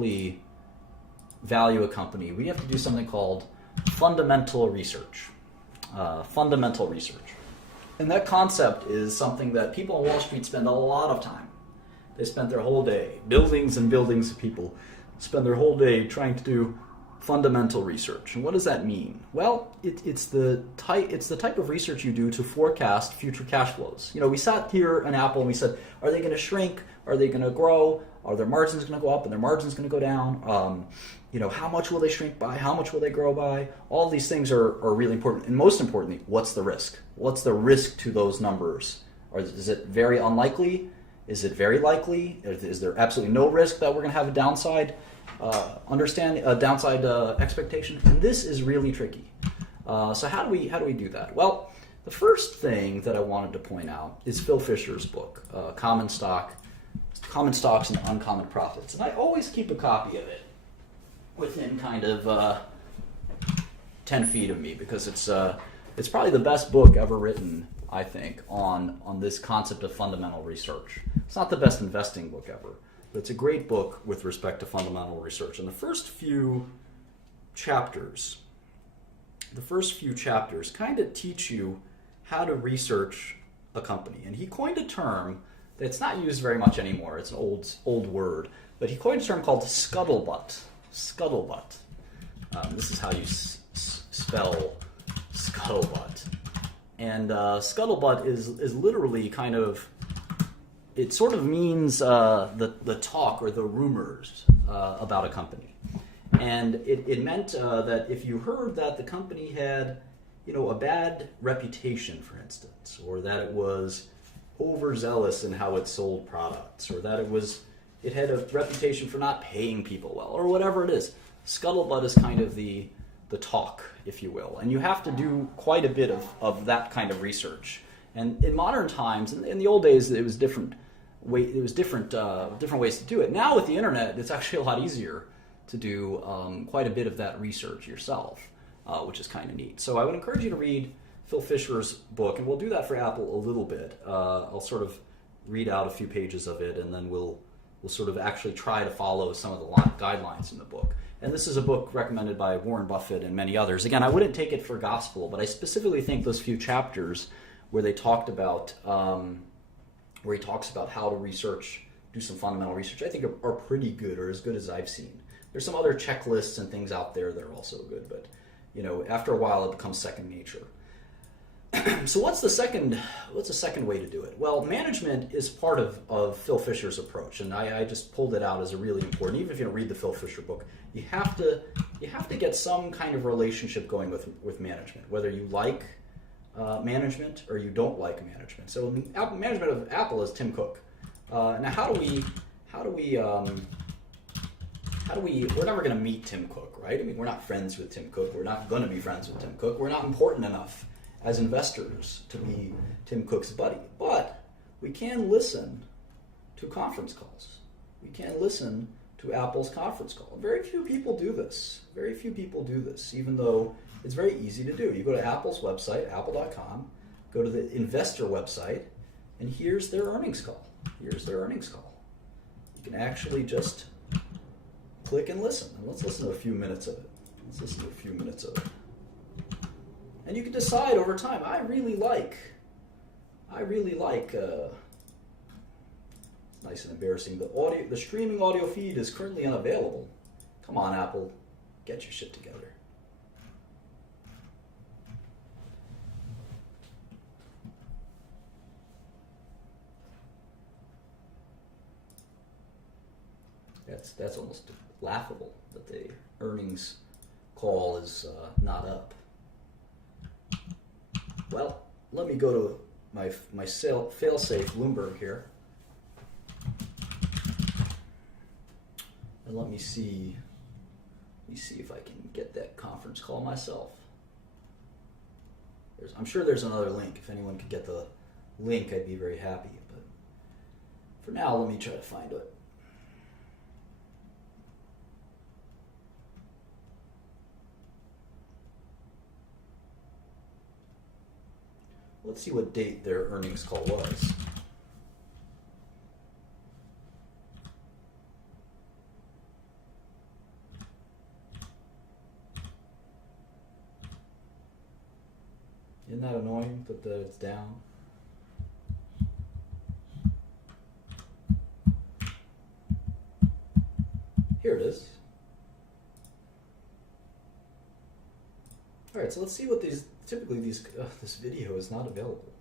we value a company, we have to do something called fundamental research. Fundamental research. And that concept is something that people on Wall Street spend a lot of time. They spend their whole day, buildings and buildings of people spend their whole day trying to do fundamental research. And what does that mean? Well, it's the type of research you do to forecast future cash flows. We sat here in Apple and we said, are they going to shrink? Are they going to grow? Are their margins going to go up and their margins going to go down? How much will they shrink by? How much will they grow by? All these things are really important. And most importantly, what's the risk? What's the risk to those numbers? Is it very unlikely? Is it very likely? Is there absolutely no risk that we're going to have a downside downside expectation? And this is really tricky. So how do we do that? Well, the first thing that I wanted to point out is Phil Fisher's book, Common Stocks and Uncommon Profits. And I always keep a copy of it within kind of 10 feet of me because it's probably the best book ever written, I think, on this concept of fundamental research. It's not the best investing book ever, but it's a great book with respect to fundamental research. And the first few chapters kind of teach you how to research a company. And he coined a term that's not used very much anymore. It's an old word, but he coined a term called scuttlebutt. Scuttlebutt. This is how you spell scuttlebutt. And scuttlebutt is literally kind of, it sort of means the talk or the rumors about a company. And it meant that if you heard that the company had, a bad reputation, for instance, or that it was overzealous in how it sold products, or that it had a reputation for not paying people well, or whatever it is, scuttlebutt is kind of the talk, if you will. And you have to do quite a bit of that kind of research. And in modern times, in the old days, it was different ways to do it. Now with the internet, it's actually a lot easier to do quite a bit of that research yourself, which is kind of neat. So I would encourage you to read Phil Fisher's book, and we'll do that for Apple a little bit. I'll sort of read out a few pages of it, and then we'll sort of actually try to follow some of the guidelines in the book. And this is a book recommended by Warren Buffett and many others. Again, I wouldn't take it for gospel, but I specifically think those few chapters where he talks about how to research, do some fundamental research, I think are pretty good, or as good as I've seen. There's some other checklists and things out there that are also good, but after a while it becomes second nature. So what's the second way to do it? Well, management is part of Phil Fisher's approach, and I just pulled it out as a really important. Even if you don't read the Phil Fisher book, you have to get some kind of relationship going with management, whether you like management or you don't like management. So management of Apple is Tim Cook. Now how do we we're never going to meet Tim Cook, right? I mean, we're not friends with Tim Cook. We're not going to be friends with Tim Cook. We're not important enough as investors to be Tim Cook's buddy. But we can listen to conference calls. We can listen to Apple's conference call. Very few people do this. Even though it's very easy to do. You go to Apple's website, apple.com, go to the investor website, and here's their earnings call. You can actually just click and listen. And let's listen to a few minutes of it. And you can decide over time, I really like, it's nice and embarrassing, the streaming audio feed is currently unavailable. Come on, Apple, get your shit together. That's almost laughable that the earnings call is not up. Well, let me go to my fail-safe Bloomberg here, and let me see if I can get that conference call myself. I'm sure there's another link. If anyone could get the link, I'd be very happy. But for now, let me try to find it. Let's see what date their earnings call was. Isn't that annoying that it's down? Here it is. All right, so let's see what these. Typically, this video is not available.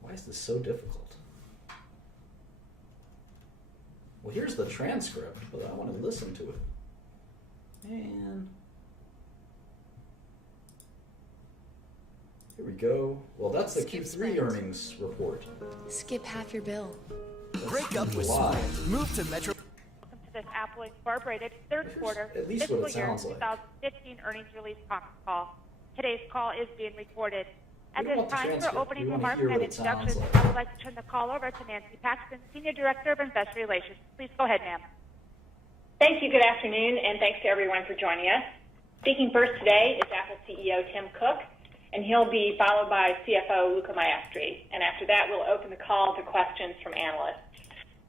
Why is this so difficult? Well, here's the transcript, but I want to listen to it. And here we go. Well, that's the Q3 earnings report. Skip half your bill. Break up with Sprint. Move to Metro. Welcome to this Apple Incorporated third quarter at least fiscal what it year sounds like. 2015 earnings release conference call. Today's call is being recorded. At We don't this want the time, for transcript. opening We wanna remarks hear and what it sounds introductions, like. I would like to turn the call over to Nancy Paxton, Senior Director of Investor Relations. Please go ahead, ma'am. Thank you. Good afternoon, and thanks to everyone for joining us. Speaking first today is Apple CEO Tim Cook, and he'll be followed by CFO Luca Maestri. And after that, we'll open the call to questions from analysts.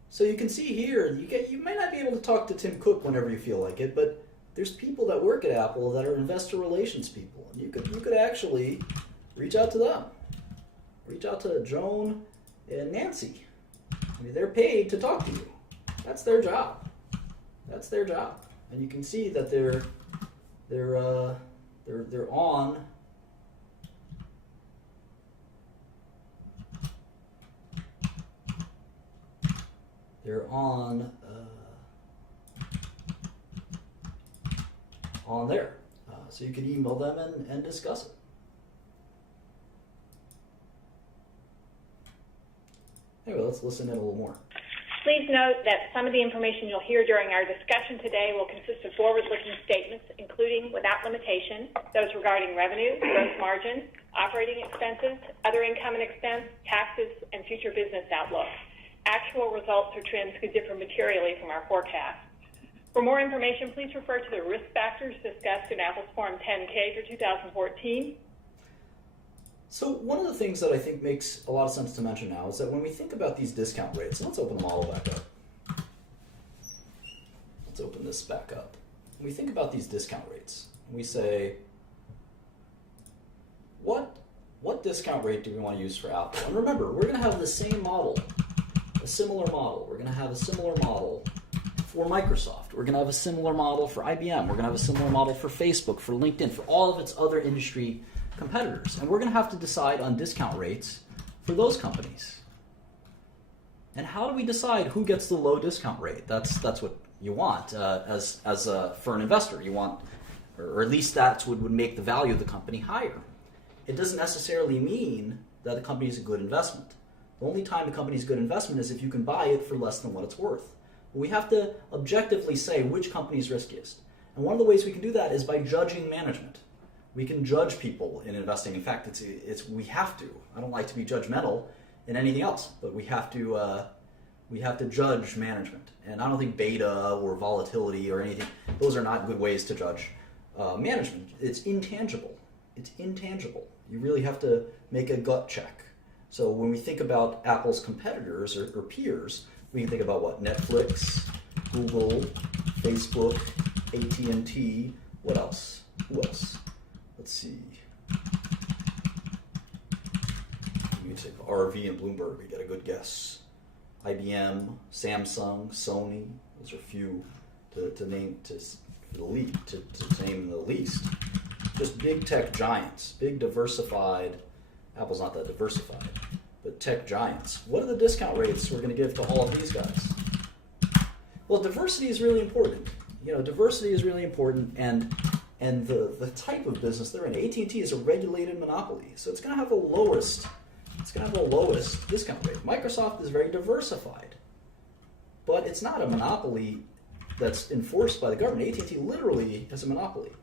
So you can see here, you might not be able to talk to Tim Cook whenever you feel like it, but there's people that work at Apple that are investor relations people. And you could actually reach out to them. Reach out to Joan and Nancy. I mean, they're paid to talk to you. That's their job. That's their job. And you can see that they're on. They're on there. So you can email them and discuss it. Anyway, let's listen in a little more. Please note that some of the information you'll hear during our discussion today will consist of forward-looking statements, including, without limitation, those regarding revenue, gross margin, operating expenses, other income and expense, taxes, and future business outlook. Actual results or trends could differ materially from our forecast. For more information, please refer to the risk factors discussed in Apple's Form 10-K for 2014. So one of the things that I think makes a lot of sense to mention now is that when we think about these discount rates, let's open the model back up. Let's open this back up. When we think about these discount rates, we say, what discount rate do we want to use for Apple? And remember, we're going to have the same model, a similar model. We're going to have a similar model for Microsoft. We're going to have a similar model for IBM. We're going to have a similar model for Facebook, for LinkedIn, for all of its other industry competitors. And we're going to have to decide on discount rates for those companies. And how do we decide who gets the low discount rate? That's what you want for an investor. You want, or at least that's what would make the value of the company higher. It doesn't necessarily mean that the company is a good investment. The only time the company is a good investment is if you can buy it for less than what it's worth. We have to objectively say which company is riskiest. And one of the ways we can do that is by judging management. We can judge people in investing. In fact, we have to. I don't like to be judgmental in anything else, but we have to judge management. And I don't think beta or volatility or anything, those are not good ways to judge management. It's intangible. It's intangible. You really have to make a gut check. So when we think about Apple's competitors or peers, we can think about what? Netflix, Google, Facebook, AT&T. What else? Who else? Let's see. We take RV and Bloomberg. We get a good guess. IBM, Samsung, Sony. Those are a few to name to name the least. Just big tech giants, big diversified. Apple's not that diversified, but tech giants. What are the discount rates we're going to give to all of these guys? Well, diversity is really important. Diversity is really important, and the type of business they're in. AT&T is a regulated monopoly, so it's going to have the lowest. It's going to have the lowest discount rate. Microsoft is very diversified, but it's not a monopoly that's enforced by the government. AT&T literally is a monopoly.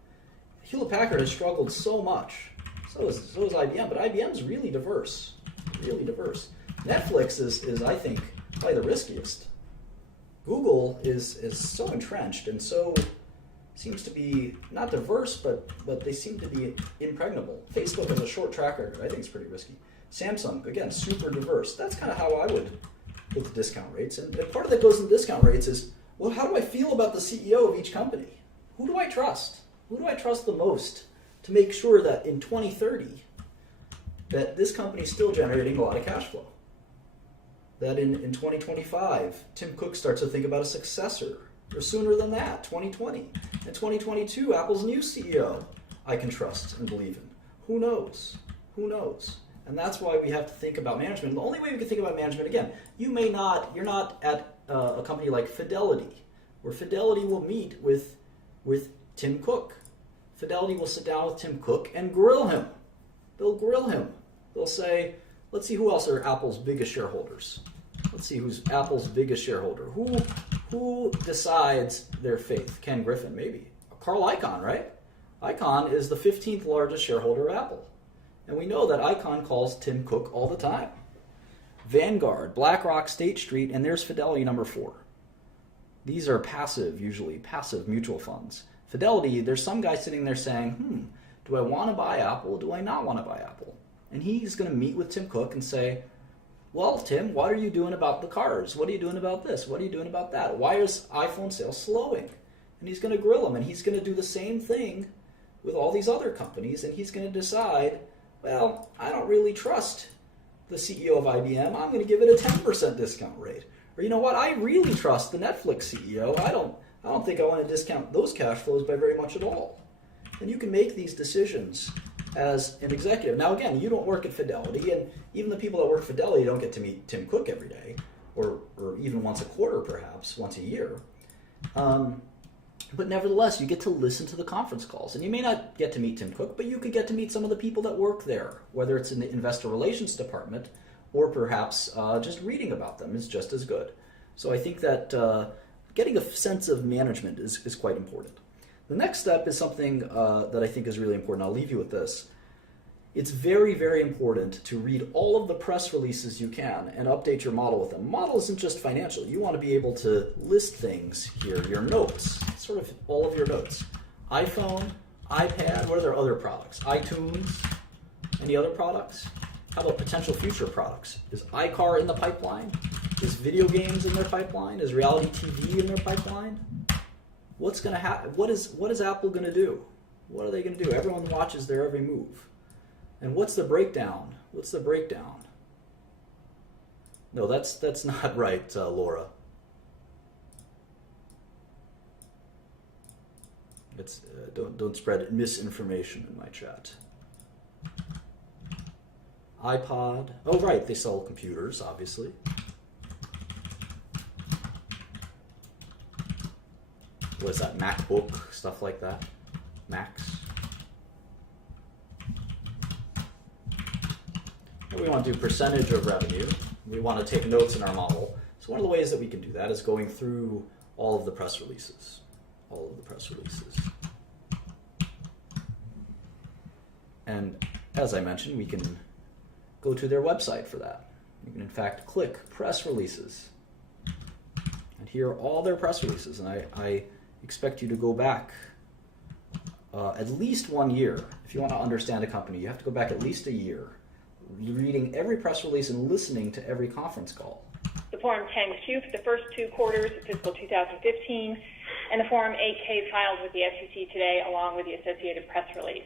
Hewlett-Packard has struggled so much. So is IBM, but IBM is really diverse. Really diverse. Netflix is I think, probably the riskiest. Google is so entrenched and so seems to be not diverse, but they seem to be impregnable. Facebook has a short track record. I think it's pretty risky. Samsung, again, super diverse. That's kind of how I would put the discount rates. And part of that goes in discount rates is, well, how do I feel about the CEO of each company? Who do I trust? Who do I trust the most to make sure that in 2030 that this company is still generating a lot of cash flow? That in 2025, Tim Cook starts to think about a successor, or sooner than that, 2020. In 2022, Apple's new CEO I can trust and believe in. Who knows? Who knows? And that's why we have to think about management. The only way we can think about management, again, you're not at a company like Fidelity, where Fidelity will meet with Tim Cook. Fidelity will sit down with Tim Cook and grill him. They'll grill him. They'll say, let's see who else are Apple's biggest shareholders. Let's see who's Apple's biggest shareholder. Who decides their fate? Ken Griffin, maybe. Carl Icahn, right? Icahn is the 15th largest shareholder of Apple. And we know that Icahn calls Tim Cook all the time. Vanguard, BlackRock, State Street, and there's Fidelity number 4. These are usually passive mutual funds. Fidelity, there's some guy sitting there saying, do I want to buy Apple? Do I not want to buy Apple? And he's going to meet with Tim Cook and say, well, Tim, what are you doing about the cars? What are you doing about this? What are you doing about that? Why is iPhone sales slowing? And he's going to grill him, and he's going to do the same thing with all these other companies, and he's going to decide, well, I don't really trust the CEO of IBM. I'm going to give it a 10% discount rate. Or you know what? I really trust the Netflix CEO. I don't think I want to discount those cash flows by very much at all. And you can make these decisions as an executive. Now, again, you don't work at Fidelity, and even the people that work at Fidelity don't get to meet Tim Cook every day, or even once a quarter, perhaps, once a year. But nevertheless, you get to listen to the conference calls. And you may not get to meet Tim Cook, but you could get to meet some of the people that work there, whether it's in the investor relations department or perhaps just reading about them is just as good. So I think that getting a sense of management is quite important. The next step is something that I think is really important. I'll leave you with this. It's very, very important to read all of the press releases you can and update your model with them. Model isn't just financial. You want to be able to list things here, your notes, sort of all of your notes. iPhone, iPad, what are their other products? iTunes, any other products? How about potential future products? Is iCar in the pipeline? Is video games in their pipeline? Is reality TV in their pipeline? What's going to happen? What is Apple going to do? What are they going to do? Everyone watches their every move. And what's the breakdown? What's the breakdown? No, that's not right, Laura. It's don't spread misinformation in my chat. iPod. Oh, right, they sell computers, obviously. What is that? MacBook, stuff like that. Macs. And we want to do percentage of revenue. We want to take notes in our model. So one of the ways that we can do that is going through all of the press releases. All of the press releases. And as I mentioned, we can go to their website for that. You can in fact click press releases and hear all their press releases. And I expect you to go back at least 1 year. If you want to understand a company, you have to go back at least a year, reading every press release and listening to every conference call. The Form 10-Q for the first 2 quarters of fiscal 2015, and the Form 8-K filed with the SEC today, along with the associated press release.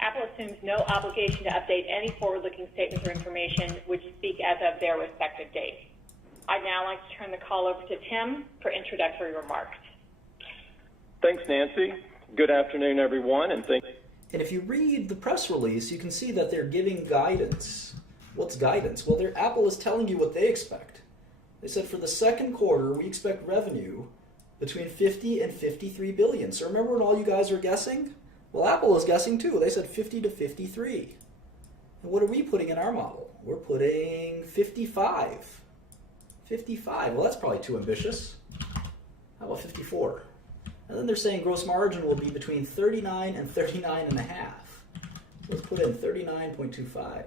Apple assumes no obligation to update any forward-looking statements or information which speak as of their respective dates. I'd now like to turn the call over to Tim for introductory remarks. Thanks, Nancy. Good afternoon, everyone, and thank. And if you read the press release, you can see that they're giving guidance. What's guidance? Well, Apple is telling you what they expect. They said for the second quarter, we expect revenue between 50 and 53 billion. So remember when all you guys were guessing? Well, Apple is guessing too. They said 50 to 53. And what are we putting in our model? We're putting 55. 55. Well, that's probably too ambitious. How about 54? And then they're saying gross margin will be between 39 and 39.5. Let's put in 39.25.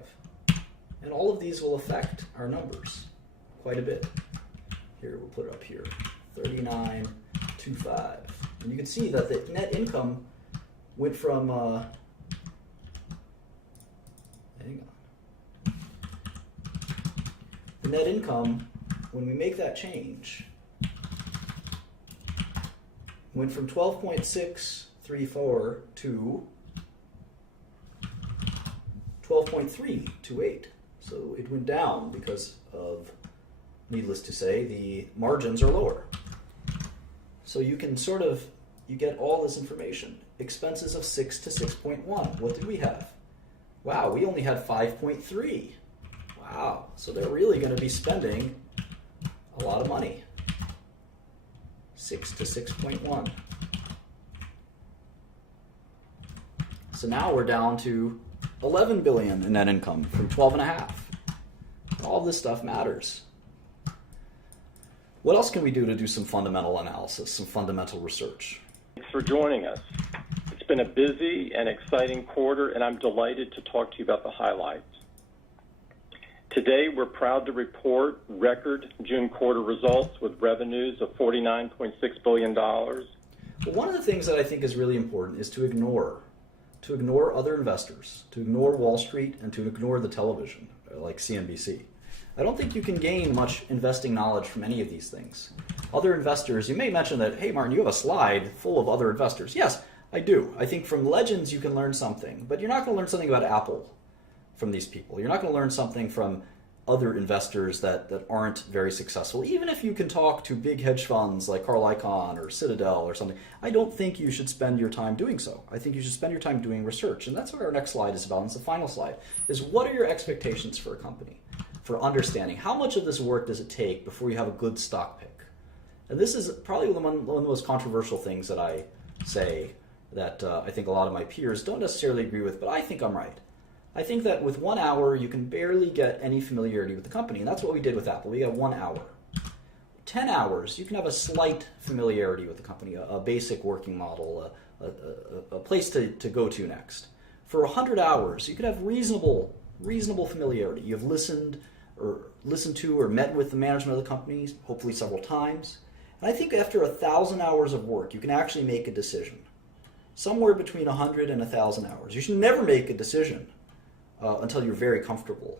And all of these will affect our numbers quite a bit. Here, we'll put it up here. 39.25. And you can see that the net income went from, hang on. The net income, when we make that change, went from 12.6 12.34 to 12.328. So it went down because of, needless to say, the margins are lower. So you can you get all this information. Expenses of 6 to 6.1. What did we have? Wow, we only had 5.3. Wow, so they're really going to be spending a lot of money. 6 to 6.1. So now we're down to 11 billion in net income from 12.5. All this stuff matters. What else can we do to do some fundamental analysis, some fundamental research? Thanks for joining us. It's been a busy and exciting quarter, and I'm delighted to talk to you about the highlights. Today, we're proud to report record June quarter results with revenues of $49.6 billion. Well, one of the things that I think is really important is to ignore other investors, to ignore Wall Street, and to ignore the television, like CNBC. I don't think you can gain much investing knowledge from any of these things. Other investors, you may mention that, hey, Martin, you have a slide full of other investors. Yes, I do. I think from legends you can learn something, but you're not going to learn something about Apple from these people. You're not going to learn something from other investors that aren't very successful. Even if you can talk to big hedge funds like Carl Icahn or Citadel or something, I don't think you should spend your time doing so. I think you should spend your time doing research. And that's what our next slide is about. And it's the final slide, is what are your expectations for a company? For understanding how much of this work does it take before you have a good stock pick? And this is probably one of the most controversial things that I say that I think a lot of my peers don't necessarily agree with, but I think I'm right. I think that with 1 hour, you can barely get any familiarity with the company, and that's what we did with Apple. We got 1 hour. 10 hours, you can have a slight familiarity with the company, a basic working model, a place to go to next. For 100 hours, you could have reasonable familiarity. You've listened to or met with the management of the company, hopefully several times. And I think after 1,000 hours of work, you can actually make a decision. Somewhere between 100 and 1,000 hours. You should never make a decision until you're very comfortable.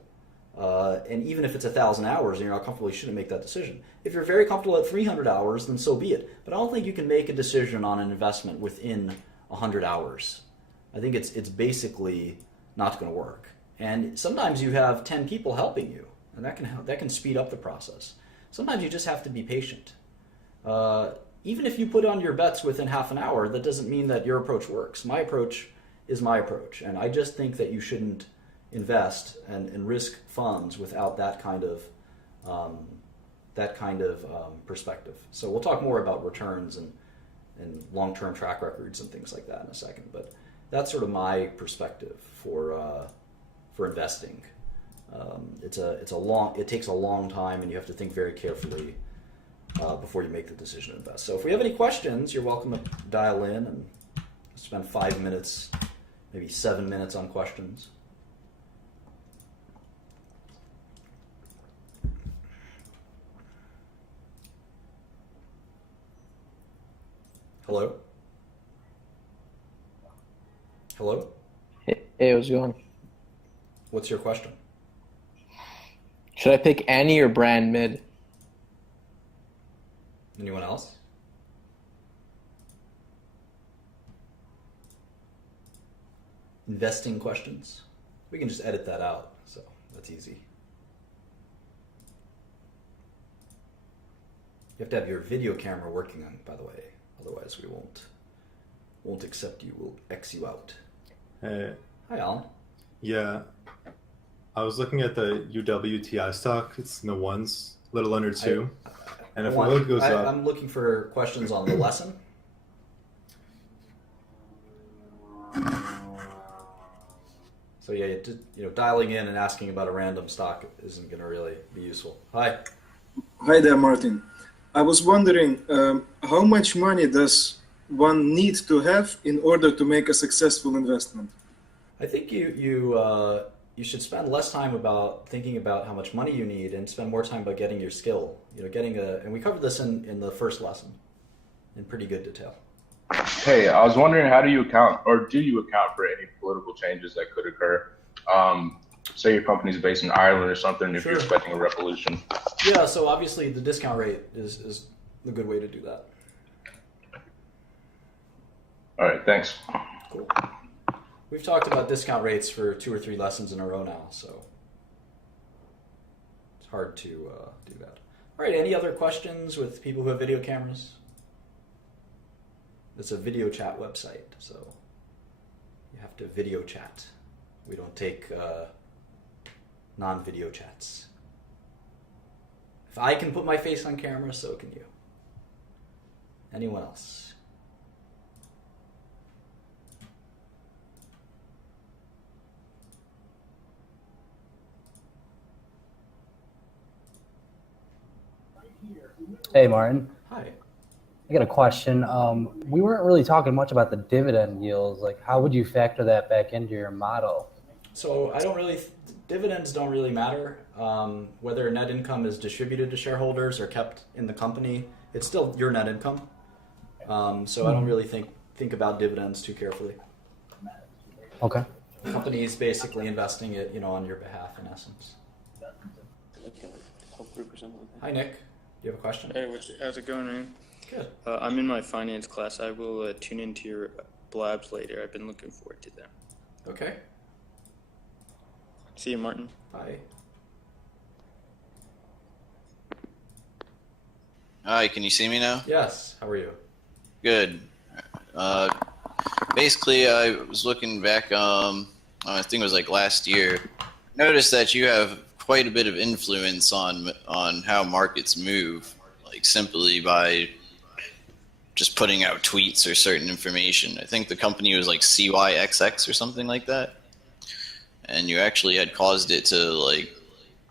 And even if it's 1,000 hours and you're not comfortable, you shouldn't make that decision. If you're very comfortable at 300 hours, then so be it. But I don't think you can make a decision on an investment within 100 hours. I think it's basically not going to work. And sometimes you have 10 people helping you, and that can speed up the process. Sometimes you just have to be patient. Even if you put on your bets within half an hour, that doesn't mean that your approach works. My approach is my approach, and I just think that you shouldn't invest and risk funds without that kind of perspective. So we'll talk more about returns and long-term track records and things like that in a second. But that's sort of my perspective for investing. It takes a long time, and you have to think very carefully before you make the decision to invest. So if we have any questions, you're welcome to dial in and spend 5 minutes, maybe 7 minutes on questions. Hello? Hello? Hey, how's it going? What's your question? Should I pick Annie or Brand mid? Anyone else? Investing questions? We can just edit that out, so that's easy. You have to have your video camera working on, by the way. Otherwise, we won't accept you. We'll X you out. Hey. Hi, Alan. Yeah. I was looking at the UWTI stock. It's in the ones, a little under 2. And if oil goes up... I'm looking for questions on the lesson. So yeah, dialing in and asking about a random stock isn't going to really be useful. Hi. Hi there, Martin. I was wondering, how much money does one need to have in order to make a successful investment? I think you should spend less time about thinking about how much money you need and spend more time about getting your skill. And we covered this in the first lesson in pretty good detail. Hey, I was wondering, how do you account for any political changes that could occur? Say your company's based in Ireland or something, if Sure. you're expecting a revolution. Yeah, so obviously the discount rate is a good way to do that. All right, thanks. Cool. We've talked about discount rates for 2 or 3 lessons in a row now, so it's hard to do that. All right, any other questions with people who have video cameras? It's a video chat website, so you have to video chat. We don't take non-video chats. If I can put my face on camera, so can you. Anyone else? Hey, Martin. Hi. I got a question. We weren't really talking much about the dividend yields. Like, how would you factor that back into your model? So dividends don't really matter. Whether net income is distributed to shareholders or kept in the company, it's still your net income. So I don't really think about dividends too carefully. Okay. The company is basically investing it, on your behalf in essence. Hi, Nick. Do you have a question? Hey, how's it going, man? Good. I'm in my finance class. I will tune into your blabs later. I've been looking forward to them. Okay. See you, Martin. Bye. Hi, can you see me now? Yes. How are you? Good. Basically, I was looking back, I think it was like last year. Noticed that you have quite a bit of influence on how markets move, like simply by just putting out tweets or certain information. I think the company was like CYXX or something like that. And you actually had caused it to like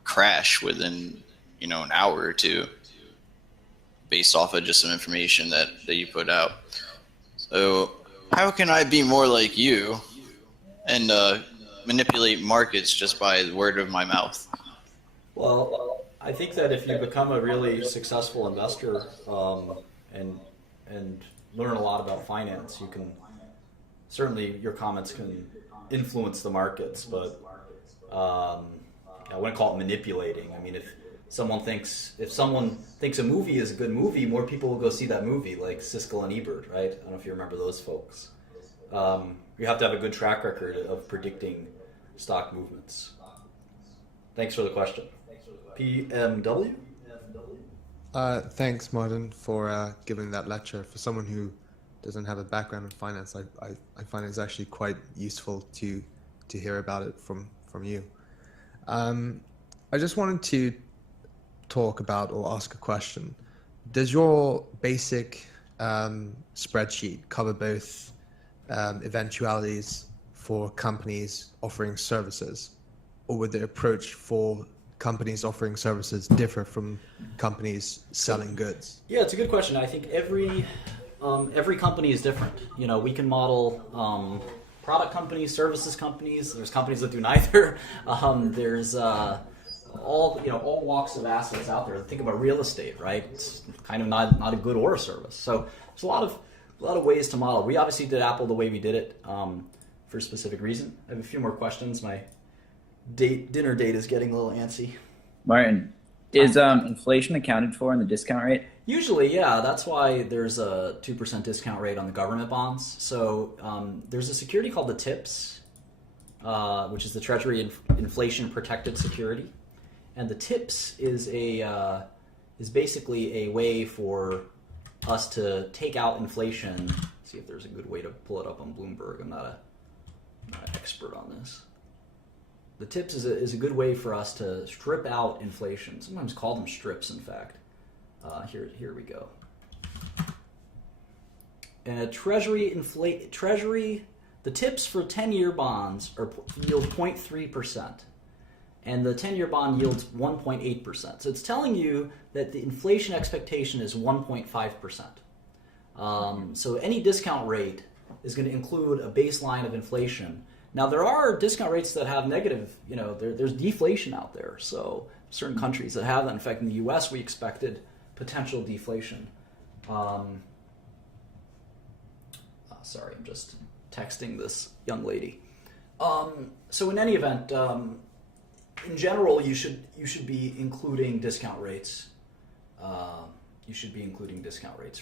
crash within, an hour or two based off of just some information that you put out. So how can I be more like you and manipulate markets just by the word of my mouth? Well, I think that if you become a really successful investor and learn a lot about finance, you can certainly your comments can influence the markets, but I wouldn't call it manipulating. I mean, if someone thinks a movie is a good movie, more people will go see that movie, like Siskel and Ebert, right? I don't know if you remember those folks. You have to have a good track record of predicting stock movements. Thanks for the question. PMW? Thanks, Martin, for giving that lecture. For someone who doesn't have a background in finance, I find it's actually quite useful to hear about it from you. I just wanted to talk about or ask a question. Does your basic spreadsheet cover both eventualities for companies offering services, or would the approach for companies offering services differ from companies selling goods? Yeah, it's a good question. I think every company is different. We can model product companies, services companies. There's companies that do neither. There's all walks of assets out there. Think about real estate, right? It's kind of not a good or a service. So there's a lot of ways to model. We obviously did Apple the way we did it for a specific reason. I have a few more questions. My dinner date is getting a little antsy. Martin, is inflation accounted for in the discount rate? Usually, yeah. That's why there's a 2% discount rate on the government bonds. So there's a security called the TIPS, which is the Treasury Inflation Protected Security. And the TIPS is basically a way for us to take out inflation. Let's see if there's a good way to pull it up on Bloomberg. I'm not an expert on this. The TIPS is a good way for us to strip out inflation. Sometimes call them strips, in fact. Here we go. And a Treasury, the TIPS for 10-year bonds yield 0.3%. And the 10-year bond yields 1.8%. So it's telling you that the inflation expectation is 1.5%. So any discount rate is going to include a baseline of inflation. Now, there are discount rates that have negative, there's deflation out there. So certain countries that have that. In fact, in the U.S., we expected potential deflation. Sorry, I'm just texting this young lady. So in any event, in general, you should be including discount rates. You should be including discount rates